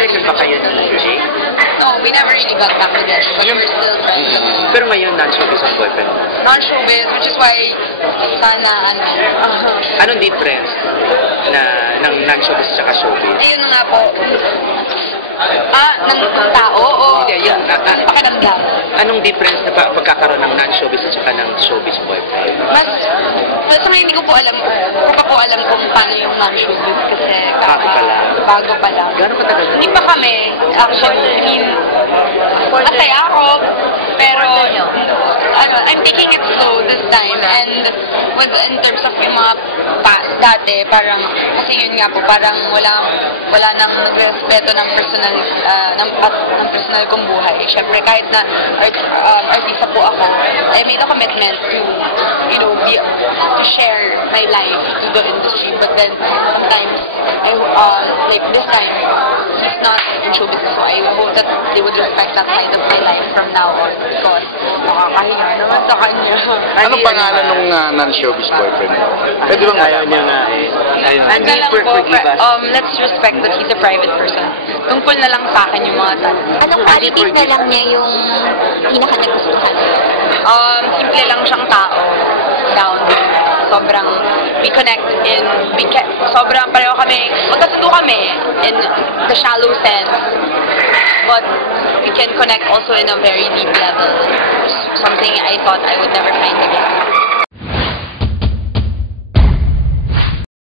Nagbalikan ba kayo ni Jake? No, we never really got back together, but we're still friends. Pero ngayon, non-showbiz ang boyfriend mo. Non-showbiz, which is why, sana, Anong difference ng non-showbiz at showbiz? ayun na nga po. Ng tao o Hindi, yun. ng pakiramdam? Anong difference na pagkakaroon ng non-showbiz at saka ng showbiz boyfriend? Mas ngayon hindi ko po alam, kung paano yung non-showbiz kasi bago pa lang. Gano'ng katagal? Hindi pa kami, actually, I mean, masaya ako, pero, I'm taking it slow this time, and in terms of yung mga dati, parang, kasi yun nga po, parang wala nang nagrespeto ng personal kong buhay. Siyempre, kahit na artista po ako, I made a commitment to, to share my life to the industry, but then, sometimes, like this time, he's not in show business, so I hope that they would respect that side of my life from now on, because nakakahiya naman sa kanya. Anong pangalan ng non-showbiz boyfriend mo? Pwede bang ayaw niya nga eh. Hindi lang po, let's respect that he's a private person. Tungkol na lang sa akin yung mga tanong. Anong qualities na lang niya yung pinaka-nagustuhan? Simple lang siyang tao. Down. Sobrang, sobrang pareho kami, magkasundo kami in the shallow sense. But we can connect also in a very deep level. Something I thought I would never find again.